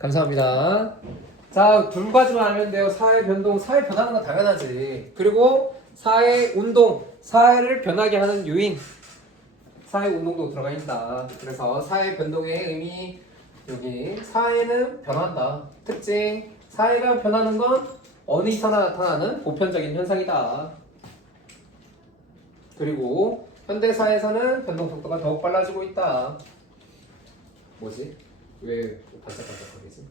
감사합니다. 자, 두 가지만 알면 돼요. 사회 변동, 사회 변하는 건 당연하지. 그리고 사회 운동, 사회를 변하게 하는 요인, 사회 운동도 들어가 있다. 그래서 사회 변동의 의미, 여기 사회는 변한다. 특징, 사회가 변하는 건 어디서나 나타나는 보편적인 현상이다. 그리고 현대사회에서는 변동 속도가 더욱 빨라지고 있다. 뭐지? 왜 반짝반짝거리지?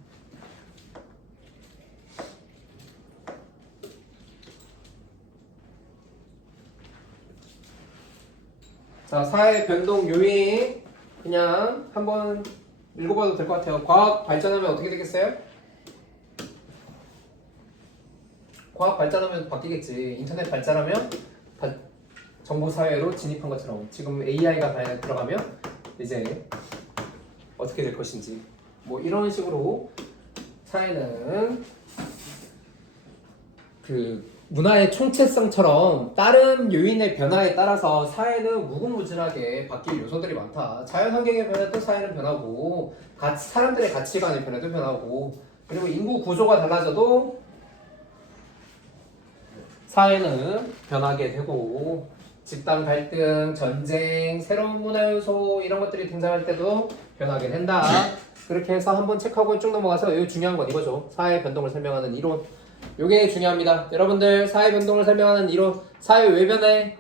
자, 사회 변동 요인 그냥 한번 읽어봐도 될 것 같아요. 과학 발전하면 어떻게 되겠어요? 과학 발전하면 바뀌겠지. 인터넷 발전하면 정보 사회로 진입한 것처럼 지금 AI가 들어가면 이제 어떻게 될 것인지 뭐 이런 식으로 사회는 그 문화의 총체성처럼 다른 요인의 변화에 따라서 사회는 무궁무진하게 바뀔 요소들이 많다. 자연 환경의 변화도 사회는 변하고 사람들의 가치관의 변화도 변하고 그리고 인구 구조가 달라져도 사회는 변하게 되고 집단 갈등, 전쟁, 새로운 문화 요소 이런 것들이 등장할 때도 변하게 된다. 그렇게 해서 한번 체크하고 쭉 넘어가서 여기 중요한 건 이거죠. 사회 변동을 설명하는 이론. 요게 중요합니다. 여러분들 사회 변동을 설명하는 이론, 사회 왜 변해?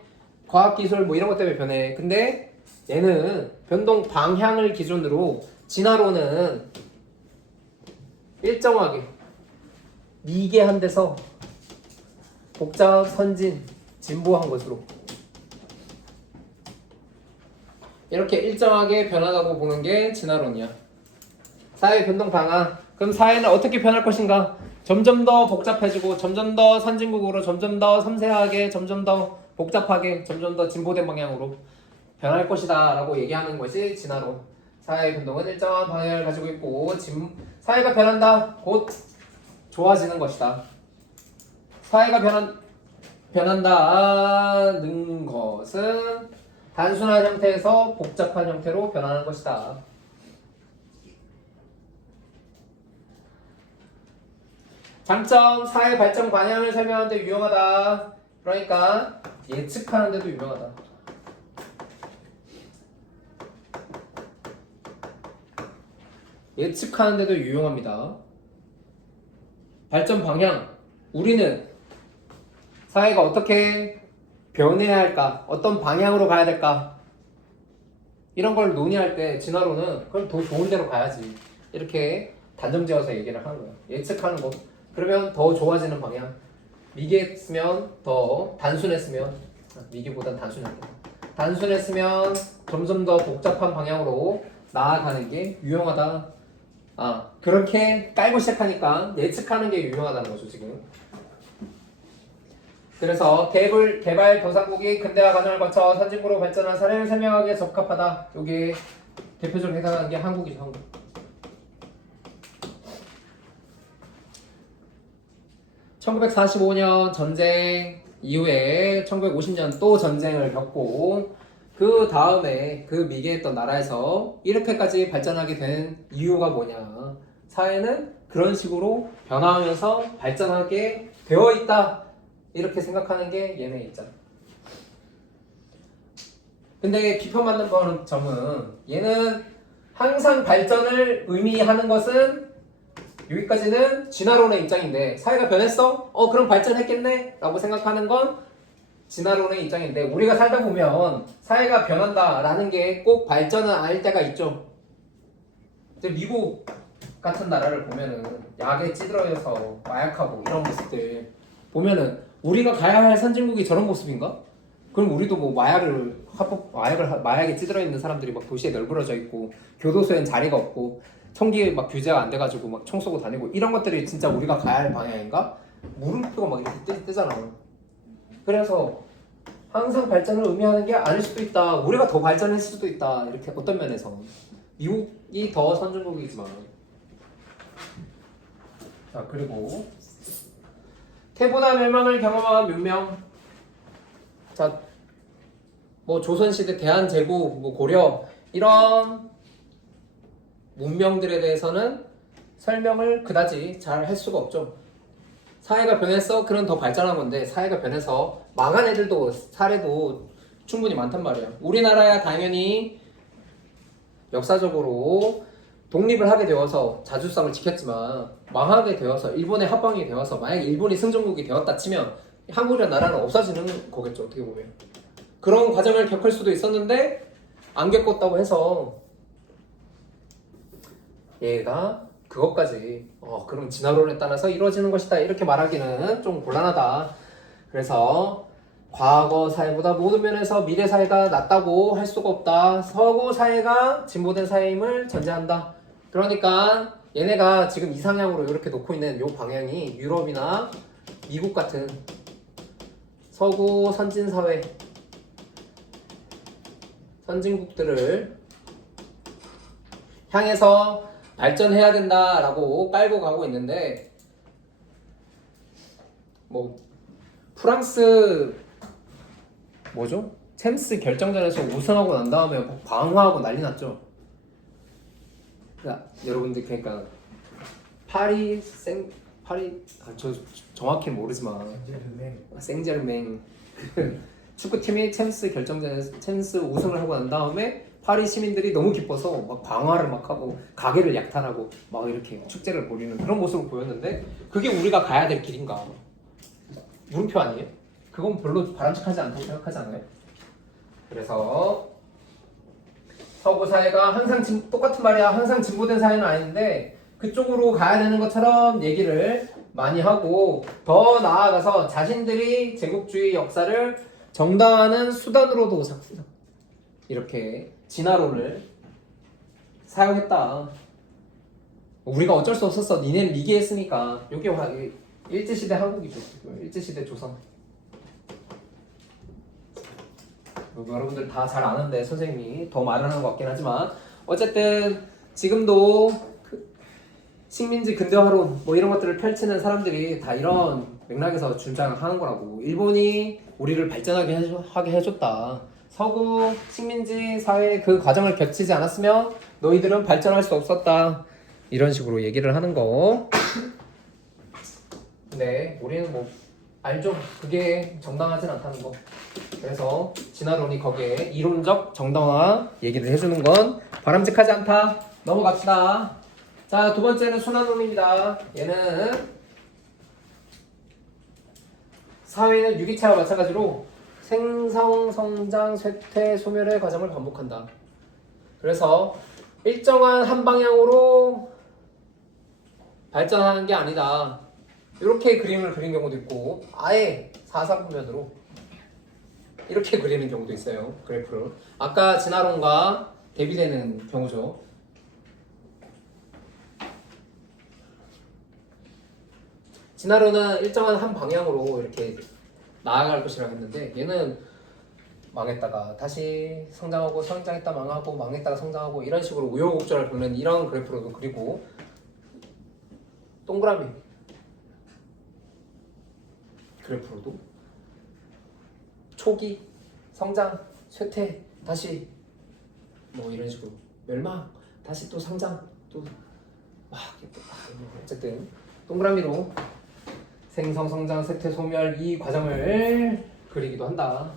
과학 기술 뭐 이런 것 때문에 변해. 근데 얘는 변동 방향을 기준으로 진화론은 일정하게 미개한 데서 복잡, 선진, 진보한 것으로 이렇게 일정하게 변하다고 보는 게 진화론이야. 사회 변동 방향. 그럼 사회는 어떻게 변할 것인가? 점점 더 복잡해지고 점점 더 선진국으로 점점 더 섬세하게 점점 더 복잡하게 점점 더 진보된 방향으로 변할 것이다 라고 얘기하는 것이 진화론. 사회 변동은 일정한 방향을 가지고 있고 사회가 변한다 곧 좋아지는 것이다. 사회가 변한다는 것은 단순한 형태에서 복잡한 형태로 변하는 것이다. 장점, 사회 발전 방향을 설명하는 데 유용하다. 그러니까 예측하는 데도 유용하다. 예측하는 데도 유용합니다. 발전 방향. 우리는 사회가 어떻게 변해야 할까? 어떤 방향으로 가야 될까? 이런 걸 논의할 때 진화론은 그럼 더 좋은 데로 가야지. 이렇게 단정지어서 얘기를 하는 거야. 예측하는 거. 그러면 더 좋아지는 방향. 미개했으면 더 단순했으면 미개보단 단순했다. 단순했으면 점점 더 복잡한 방향으로 나아가는 게 유용하다. 그렇게 깔고 시작하니까 예측하는 게 유용하다는 거죠 지금. 그래서 개발도상국이 근대화 과정을 거쳐 선진국으로 발전한 사례를 설명하기에 적합하다. 이게 대표적으로 해당하는 게 한국이죠. 한국. (1945년) 전쟁 이후에 1950년 또 전쟁을 겪고 그 다음에 그 미개했던 나라에서 이렇게까지 발전하게 된 이유가 뭐냐? 사회는 그런 식으로 변화하면서 발전하게 되어 있다. 이렇게 생각하는 게 얘네 있잖아. 근데 비판받는 점은 얘는 항상 발전을 의미하는 것은 여기까지는 진화론의 입장인데 사회가 변했어? 그럼 발전했겠네? 라고 생각하는 건 진화론의 입장인데 우리가 살다 보면 사회가 변한다 라는 게 꼭 발전은 아닐 때가 있죠. 이제 미국 같은 나라를 보면은 약에 찌들어서 마약하고 이런 모습들 보면은 우리가 가야 할 선진국이 저런 모습인가? 그럼 우리도 뭐 마약에 찌들어 있는 사람들이 막 도시에 널브러져 있고 교도소엔 자리가 없고 총기 막 규제가 안 돼가지고 막 총 쏘고 다니고 이런 것들이 진짜 우리가 가야 할 방향인가? 물음표가 막 이렇게 뜨잖아. 그래서 항상 발전을 의미하는 게 아닐 수도 있다. 우리가 더 발전했을 수도 있다. 이렇게 어떤 면에서 미국이 더 선진국이지만. 자, 그리고 태보다 멸망을 경험한 문명. 자, 뭐 조선시대 대한제국, 뭐 고려 이런 문명들에 대해서는 설명을 그다지 잘 할 수가 없죠. 사회가 변했어? 그런 더 발전한 건데 사회가 변해서 망한 애들도 사례도 충분히 많단 말이야. 우리나라야 당연히 역사적으로 독립을 하게 되어서 자주성을 지켰지만 망하게 되어서 일본에 합방이 되어서 만약에 일본이 승전국이 되었다 치면 한국이라는 나라는 없어지는 거겠죠. 어떻게 보면 그런 과정을 겪을 수도 있었는데 안 겪었다고 해서 얘가 그것까지 그럼 진화론에 따라서 이루어지는 것이다 이렇게 말하기는 좀 곤란하다. 그래서 과거 사회보다 모든 면에서 미래 사회가 낫다고 할 수가 없다. 서구 사회가 진보된 사회임을 전제한다. 그러니까 얘네가 지금 이상향으로 이렇게 놓고 있는 요 방향이 유럽이나 미국 같은 서구 선진 사회 선진국들을 향해서 발전해야 된다라고 깔고 가고 있는데 뭐 프랑스 뭐죠? 챔스 결정전에서 우승하고 난 다음에 방황하고 난리 났죠. 그러니까 여러분들 그러니까 저 정확히는 모르지만 생제르맹 축구팀이 챔스 결정전에서 챔스 우승을 하고 난 다음에 파리 시민들이 너무 기뻐서 막 방화를 막 하고 가게를 약탈하고 막 이렇게 축제를 벌이는 그런 모습을 보였는데 그게 우리가 가야 될 길인가? 물음표 아니에요? 그건 별로 바람직하지 않다고 생각하지 않아요? 그래서 서구 사회가 항상 똑같은 말이야. 항상 진보된 사회는 아닌데 그쪽으로 가야 되는 것처럼 얘기를 많이 하고 더 나아가서 자신들이 제국주의 역사를 정당화하는 수단으로도 이렇게 진화론을 사용했다. 우리가 어쩔 수 없었어. 니네는 미개했으니까. 이게 일제시대 한국이죠. 일제시대 조선. 여러분들 다 잘 아는데 선생님이 더 말하는 것 같긴 하지만 어쨌든 지금도 식민지 근대화론 뭐 이런 것들을 펼치는 사람들이 다 이런 맥락에서 주장하는 거라고. 일본이 우리를 발전하게 해줬다. 서구 식민지 사회 그 과정을 거치지 않았으면 너희들은 발전할 수 없었다. 이런 식으로 얘기를 하는 거. 네, 우리는 뭐 알죠? 그게 정당하진 않다는 거. 그래서 진화론이 거기에 이론적 정당화 얘기를 해주는 건 바람직하지 않다. 넘어갑시다. 자, 두 번째는 순환론입니다. 얘는 사회는 유기체와 마찬가지로 생성, 성장, 쇠퇴, 소멸의 과정을 반복한다. 그래서 일정한 한 방향으로 발전하는 게 아니다. 이렇게 그림을 그린 경우도 있고 아예 사사분면으로 이렇게 그리는 경우도 있어요. 그래프를. 아까 진화론과 대비되는 경우죠. 진화론은 일정한 한 방향으로 이렇게 나아갈 것이라고 했는데 얘는 망했다가 다시 성장하고 성장했다 망하고 망했다가 성장하고 이런 식으로 우여곡절을 보는 이런 그래프로도 그리고 동그라미 그래프로도 초기 성장 쇠퇴 다시 뭐 이런 식으로 멸망 다시 또 성장 또 어쨌든 동그라미로 생성 성장 쇠퇴 소멸 이 과정을 그리기도 한다.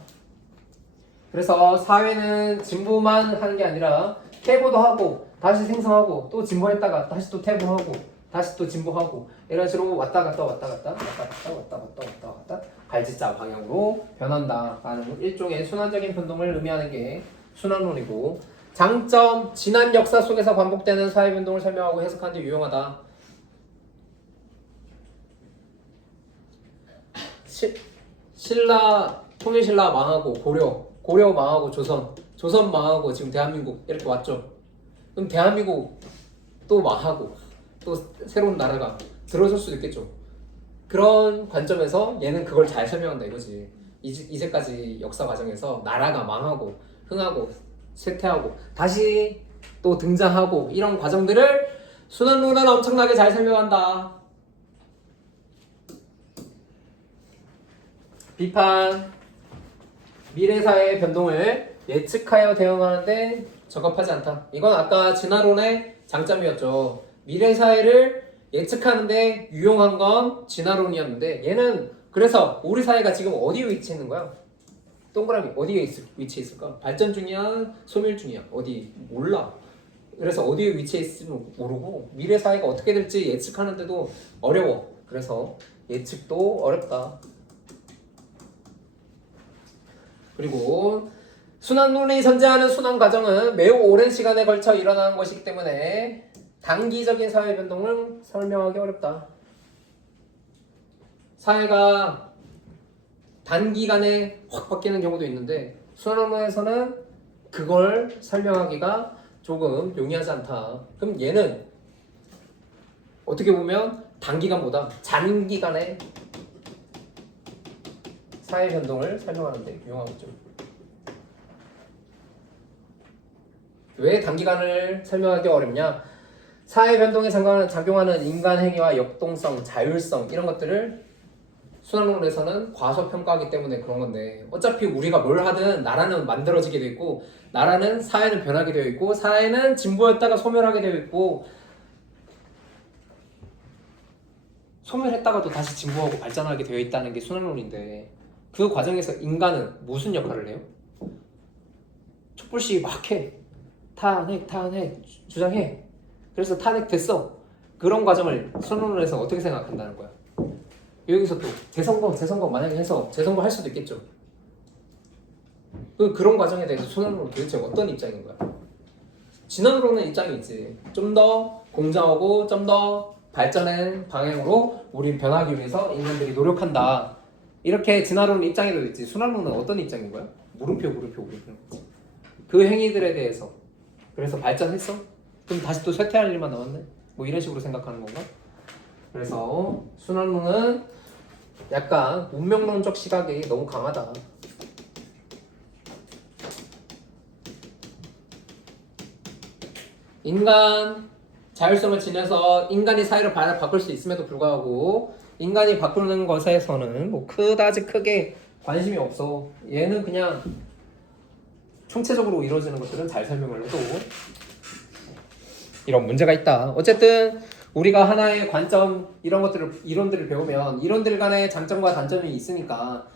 그래서 사회는 진보만 하는 게 아니라 퇴보도 하고 다시 생성하고 또 진보했다가 다시 또 퇴보하고 다시 또 진보하고 이런 식으로 왔다 갔다 갈지자 방향으로 변한다라는 일종의 순환적인 변동을 의미하는 게 순환론이고 장점 지난 역사 속에서 반복되는 사회 변동을 설명하고 해석하는 데 유용하다. 신라 통일신라 망하고 고려 망하고 조선 망하고 지금 대한민국 이렇게 왔죠. 그럼 대한민국 또 망하고 또 새로운 나라가 들어설 수도 있겠죠. 그런 관점에서 얘는 그걸 잘 설명한다 이거지. 이제까지 역사 과정에서 나라가 망하고 흥하고 쇠퇴하고 다시 또 등장하고 이런 과정들을 순환론은 엄청나게 잘 설명한다. 비판 미래사회의 변동을 예측하여 대응하는데 적합하지 않다. 이건 아까 진화론의 장점이었죠. 미래 사회를 예측하는데 유용한 건 진화론이었는데 얘는 그래서 우리 사회가 지금 어디에 위치해 있는 거야? 동그라미 어디에 위치해 있을까? 발전 중이야? 소멸 중이야? 어디? 몰라. 그래서 어디에 위치해 있으면 모르고 미래 사회가 어떻게 될지 예측하는데도 어려워. 그래서 예측도 어렵다. 그리고 순환론이 전제하는 순환 과정은 매우 오랜 시간에 걸쳐 일어나는 것이기 때문에 단기적인 사회 변동을 설명하기 어렵다. 사회가 단기간에 확 바뀌는 경우도 있는데 순환론에서는 그걸 설명하기가 조금 용이하지 않다. 그럼 얘는 어떻게 보면 단기간보다 장기간의 사회 변동을 설명하는데 유용하겠죠. 왜 단기간을 설명하기 어렵냐? 사회 변동에 작용하는 인간 행위와 역동성, 자율성 이런 것들을 순환론에서는 과소평가하기 때문에 그런 건데 어차피 우리가 뭘 하든 나라는 만들어지게 되어 있고 나라는 사회는 변하게 되어 있고 사회는 진보였다가 소멸하게 되어 있고 소멸했다가도 다시 진보하고 발전하게 되어 있다는 게 순환론인데 그 과정에서 인간은 무슨 역할을 해요? 촛불시위 막 해. 탄핵 주장해. 그래서 탄핵됐어. 그런 과정을 순환론에서 어떻게 생각한다는 거야? 여기서 또 재선거 만약에 해서 재선거 할 수도 있겠죠. 그런 과정에 대해서 순환론은 도대체 어떤 입장인 거야? 진화론은 입장이 있지. 좀 더 공정하고 좀 더 발전한 방향으로 우린 변하기 위해서 인간들이 노력한다. 이렇게 진화론 입장에도 있지. 순환론은 어떤 입장인 거야? 물음표. 그 행위들에 대해서. 그래서 발전했어? 그럼 다시 또 쇠퇴할 일만 남았네? 뭐 이런 식으로 생각하는 건가? 그래서 순환론은 약간 운명론적 시각이 너무 강하다. 인간 자율성을 지녀서 인간이 사회를 바꿀 수 있음에도 불구하고 인간이 바꾸는 것에서는 뭐 그다지 크게 관심이 없어. 얘는 그냥 총체적으로 이루어지는 것들은 잘 설명을 해도 이런 문제가 있다. 어쨌든 우리가 하나의 관점 이론들을 배우면 이론들 간의 장점과 단점이 있으니까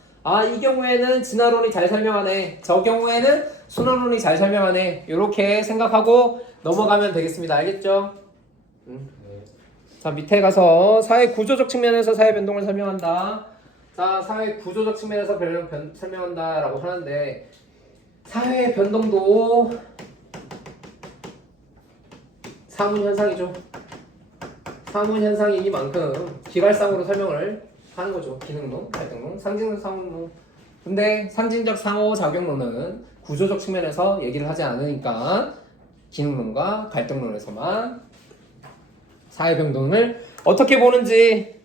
이 경우에는 진화론이 잘 설명하네. 저 경우에는 순환론이 잘 설명하네. 이렇게 생각하고 넘어가면 되겠습니다. 알겠죠? 자, 밑에 가서 사회 구조적 측면에서 사회 변동을 설명한다. 자, 사회 구조적 측면에서 설명한다라고 하는데 사회 변동도 사문현상이죠. 사문현상이니만큼 기발상으로 설명을 하는 거죠. 기능론, 갈등론, 상징적 상호론. 근데 상징적 상호작용론은 구조적 측면에서 얘기를 하지 않으니까 기능론과 갈등론에서만 사회 변동을 어떻게 보는지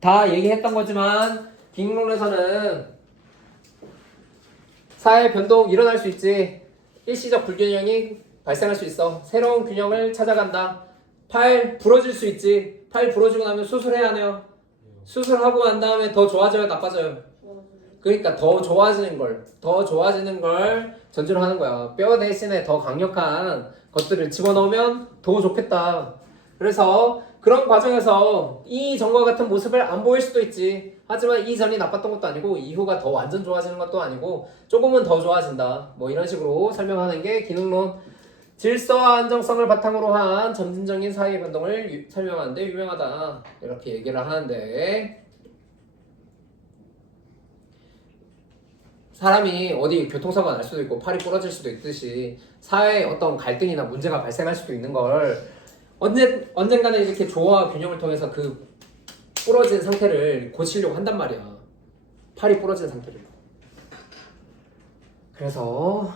다 얘기했던 거지만 기능론에서는 사회 변동 일어날 수 있지. 일시적 불균형이 발생할 수 있어. 새로운 균형을 찾아간다. 팔 부러질 수 있지. 팔 부러지고 나면 수술해야 하네요. 수술하고 난 다음에 더 좋아져요, 나빠져요? 그러니까 더 좋아지는 걸 전제로 하는 거야. 뼈 대신에 더 강력한 것들을 집어넣으면 더 좋겠다. 그래서 그런 과정에서 이전과 같은 모습을 안 보일 수도 있지. 하지만 이전이 나빴던 것도 아니고 이후가 더 완전 좋아지는 것도 아니고 조금은 더 좋아진다. 뭐 이런 식으로 설명하는 게 기능론. 질서와 안정성을 바탕으로 한 점진적인 사회 변동을 설명하는데 유명하다. 이렇게 얘기를 하는데 사람이 어디 교통사고가 날 수도 있고 팔이 부러질 수도 있듯이 사회에 어떤 갈등이나 문제가 발생할 수도 있는 걸 언젠가는 이렇게 조화와 균형을 통해서 그 부러진 상태를 고치려고 한단 말이야. 팔이 부러진 상태를. 그래서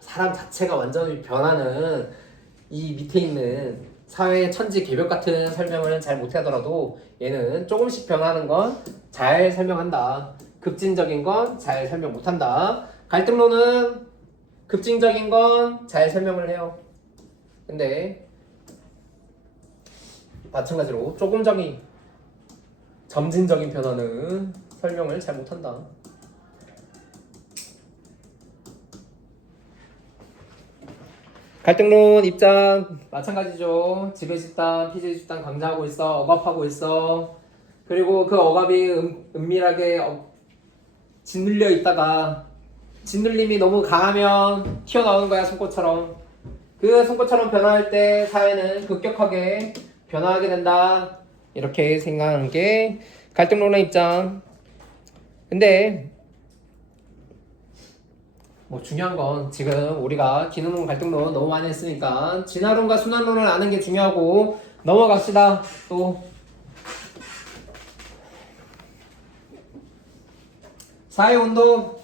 사람 자체가 완전히 변하는 이 밑에 있는 사회의 천지 개벽 같은 설명을 잘 못하더라도 얘는 조금씩 변하는 건 잘 설명한다. 급진적인 건 잘 설명 못한다. 갈등론은 급진적인 건 잘 설명을 해요. 근데 마찬가지로 조금적인 점진적인 변화는 설명을 잘 못한다. 갈등론 입장 마찬가지죠. 지배 집단, 피지 집단 강조하고 있어. 억압하고 있어. 그리고 그 억압이 은밀하게 짓눌려 있다가 짓눌림이 너무 강하면 튀어나오는 거야, 손꽃처럼. 그 손꽃처럼 변화할 때 사회는 급격하게 변화하게 된다. 이렇게 생각하는 게 갈등론의 입장. 근데 뭐 중요한 건 지금 우리가 기능론, 갈등론 너무 많이 했으니까 진화론과 순환론을 아는 게 중요하고 넘어갑시다. 또 사회운동.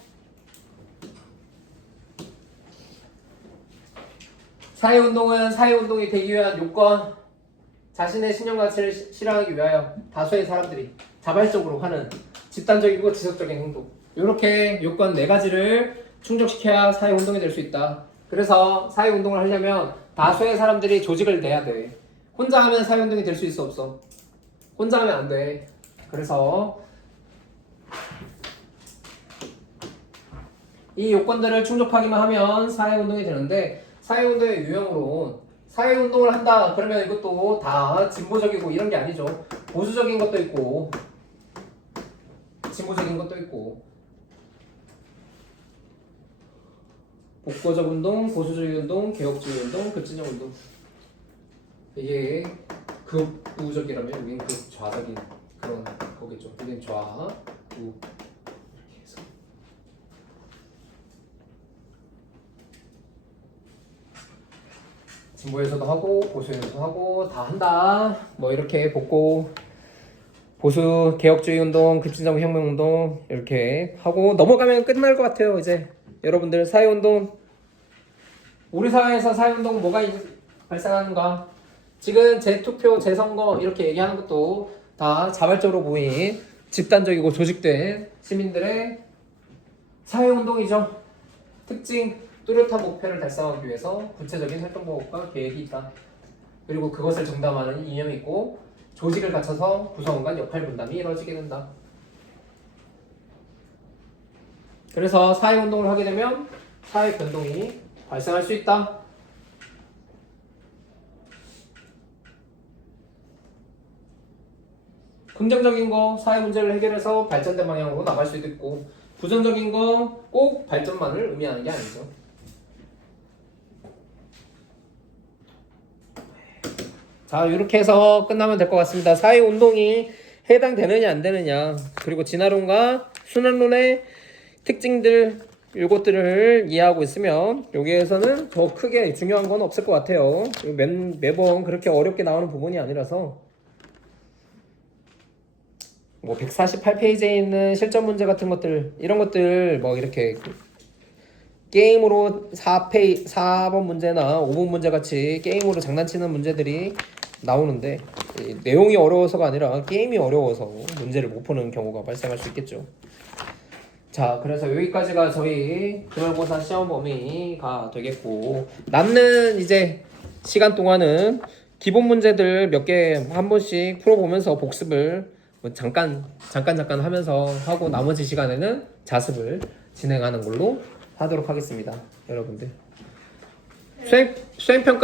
사회운동은 사회운동이 되기 위한 요건, 자신의 신념 가치를 실현하기 위하여 다수의 사람들이 자발적으로 하는 집단적이고 지속적인 행동, 이렇게 요건 4가지를 충족시켜야 사회운동이 될 수 있다. 그래서 사회운동을 하려면 다수의 사람들이 조직을 내야 돼. 혼자 하면 사회운동이 될 수 있어, 없어? 혼자 하면 안 돼. 그래서 이 요건들을 충족하기만 하면 사회운동이 되는데, 사회운동의 유형으로 사회운동을 한다 그러면 이것도 다 진보적이고 이런 게 아니죠. 보수적인 것도 있고 진보적인 것도 있고, 복고적 운동, 보수주의 운동, 개혁주의 운동, 급진적 운동. 이게 극우적이라면 여긴 극좌적인 그런 거겠죠. 여긴 좌, 우 이렇게 해서. 진보에서도 하고 보수에서도 하고 다 한다. 뭐 이렇게 복고, 보수, 개혁주의 운동, 급진적 혁명 운동 이렇게 하고 넘어가면 끝날 것 같아요. 이제 여러분들 사회운동, 우리 사회에서 사회운동 뭐가 발생하는가? 지금 재투표, 재선거 이렇게 얘기하는 것도 다 자발적으로 모인 집단적이고 조직된 시민들의 사회운동이죠. 특징, 뚜렷한 목표를 달성하기 위해서 구체적인 활동 방법과 계획이 있다. 그리고 그것을 정당화하는 이념이 있고 조직을 갖춰서 구성원 간 역할 분담이 이루어지게 된다. 그래서 사회운동을 하게 되면 사회 변동이 발생할 수 있다. 긍정적인 거, 사회 문제를 해결해서 발전된 방향으로 나갈 수도 있고, 부정적인 거 꼭 발전만을 의미하는 게 아니죠. 자, 이렇게 해서 끝나면 될 것 같습니다. 사회운동이 해당되느냐 안 되느냐, 그리고 진화론과 순환론의 특징들, 이것들을 이해하고 있으면 여기에서는 더 크게 중요한 건 없을 것 같아요. 매번 그렇게 어렵게 나오는 부분이 아니라서, 뭐 148페이지에 있는 실전 문제 같은 것들, 이런 것들 뭐 이렇게 게임으로 4번 문제나 5번 문제 같이 게임으로 장난치는 문제들이 나오는데, 내용이 어려워서가 아니라 게임이 어려워서 문제를 못 푸는 경우가 발생할 수 있겠죠. 자, 그래서 여기까지가 저희 기말고사 시험 범위가 되겠고, 남는 이제 시간 동안은 기본 문제들 몇 개 한 번씩 풀어보면서 복습을 잠깐 하면서 하고, 나머지 시간에는 자습을 진행하는 걸로 하도록 하겠습니다. 여러분들 수행평가